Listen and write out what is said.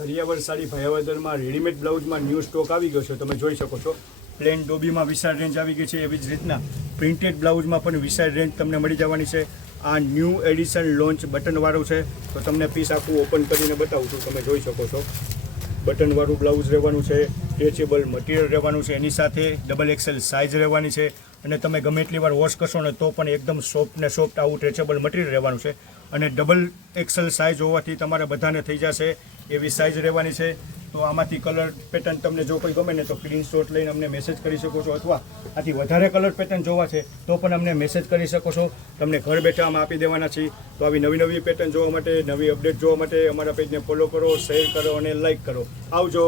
કરિયાવર sari ભાયાવદરમાં readymade બ્લાઉઝમાં new stock આવી ગયો છે. તમે જોઈ શકો છો પ્લેન ડોબીમાં વિશાળ રેન્જ આવી ગઈ છે. એવી જ રીતના પ્રિન્ટેડ બ્લાઉઝમાં પણ વિશાળ રેન્જ તમને મળી જવાની છે. આ ન્યૂ એડિશન લોન્ચ બટનવાળું છે. તો તમને પીસ આખું ઓપન કરીને બતાવું છું. તમે જોઈ શકો છો બટનવાળું બ્લાઉઝ રહેવાનું છે, સ્ટ્રેચેબલ મટીરિયલ રહેવાનું છે, એની સાથે ડબલ એક્સેલ સાઇઝ રહેવાની છે. અને તમે ગમે એટલી વાર વોશ કરશો ને તો પણ એકદમ સોફ્ટ ને સોફ્ટ આવું સ્ટ્રેચેબલ મટીરિયલ રહેવાનું છે. અને ડબલ એક્સેલ સાઇઝ હોવાથી તમારે બધાને થઈ જશે એવી સાઇઝ રહેવાની છે. તો આમાંથી કલર પેટર્ન તમને જો કોઈ ગમે ને તો સ્ક્રીનશોટ લઈને અમને મેસેજ કરી શકો છો, અથવા આથી વધારે કલર પેટર્ન જોવા છે તો પણ અમને મેસેજ કરી શકો છો. તમને ઘર બેઠા આમ આપી દેવાના છીએ. તો આવી નવી નવી પેટર્ન જોવા માટે, નવી અપડેટ જોવા માટે અમારા પેજને ફોલો કરો, શેર કરો અને લાઇક કરો. આવજો.